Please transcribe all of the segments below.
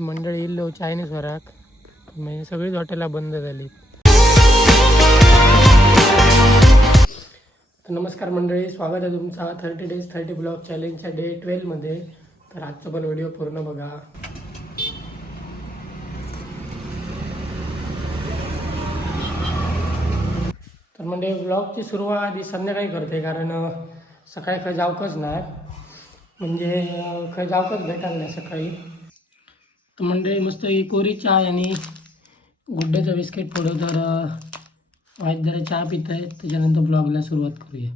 मंडळी इल्लो चायनीज वराक म्हणजे सगळीच हॉटेला बंद झाली. तर नमस्कार मंडळी, स्वागत आहे तुमचा 30 days 30 ब्लॉग चॅलेंजच्या डे 12 मध्ये. तर आजचा पण व्हिडिओ पूर्ण बघा. तर म्हणजे ब्लॉगची सुरुवात आधी संध्याकाळी करते, कारण सकाळी खंय जावकच नाही, म्हणजे खंय जावकच भेटायला नाही सकाळी. तर म्हणजे मस्त ही कोरी चहा आणि गुड्ड्याचं बिस्किट फोडू. तर वाईट जरा चहा पित आहे, त्याच्यानंतर ब्लॉगला सुरुवात करूया.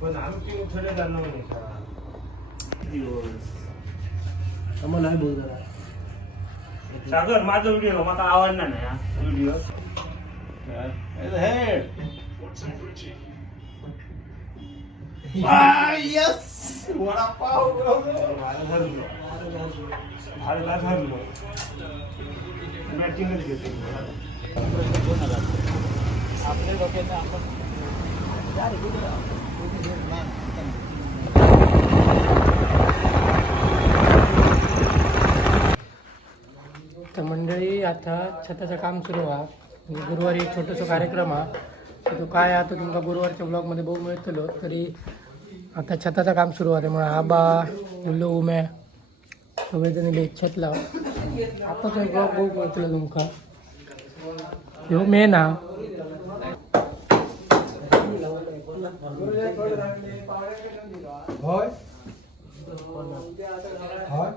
पण आमची थोडे जाणं नाही का दिवस आम्हाला बोल जरा सागर माझा व्हिडिओ मला आवडला नाही हा व्हिडिओ. यस वडापाव बॅटिंगच घेतो आपले लोकांना आपण तर मंडळी आता छताचं काम सुरू आहे. गुरुवारी एक छोटासा कार्यक्रम आहे, तर तो काय आहे तो तुमका गुरुवारच्या ब्लॉगमध्ये बघू मिळतलो. तरी आता छताचं काम सुरू आहे, त्यामुळे आबा उल्लो उम्या सगळेजण लेट छतला आताच एक ब्लॉग बघू मिळतलो तुमका. ह्यो मेन हा. होय होय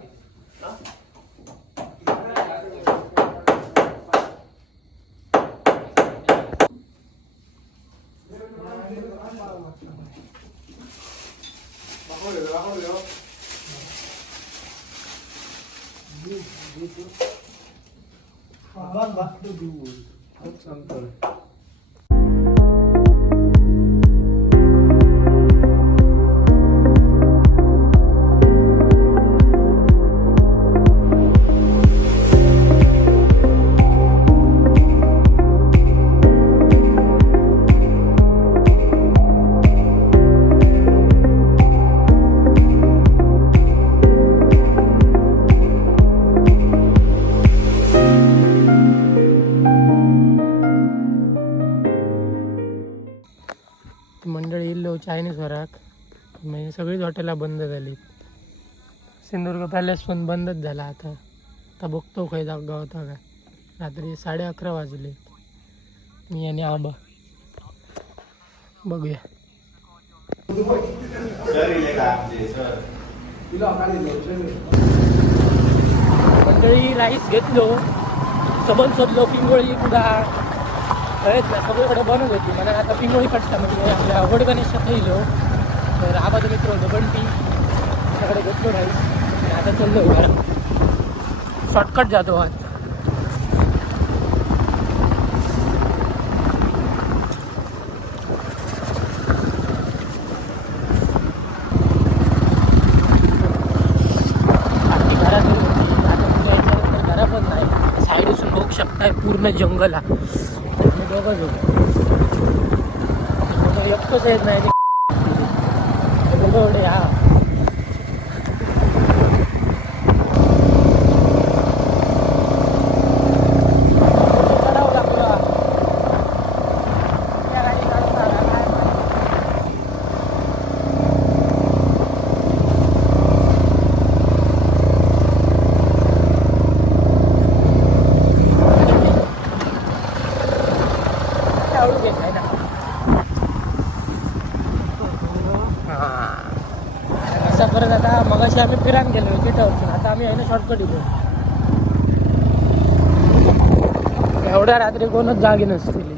मंडळी इल्लो चायनीज वराक म्हणजे सगळीच हॉटेला बंद झाली. सिंधुदुर्ग पॅलेस पण बंदच झाला. आता बघतो खंय जागा होता काय. रात्री 11:30 वाजले. मी आणि आबा बघूया. मंडळी राईस घेतलो, सबन शोधलो, पिंगोळी कुडाळ सगळीकडे बनत होती. मला आता पिंगोळी कट्टा म्हणजे आपल्या वड गणेशात येलो. तर आबाचा मित्र होतो बंटी, त्याच्याकडे घेतलो राईस आणि आता चाललो घरा. शॉर्टकट जातो आज. बाकी घरात होती आता तुमच्या याच्यानंतर घरा पण नाही. साईड असून बघू शकताय पूर्ण जंगल हा. मी दोघंच होतो, एकटंच येत नाही एवढे हा. चढावं लागलं या गाडी काढून काय आवडून घेत नाही ना. असं परत आता मगाशी आम्ही फिरायला गेलो तिथं, आता आम्ही आहे ना शॉर्टकट येतो. एवढ्या रात्री कोणच जागी नसतील.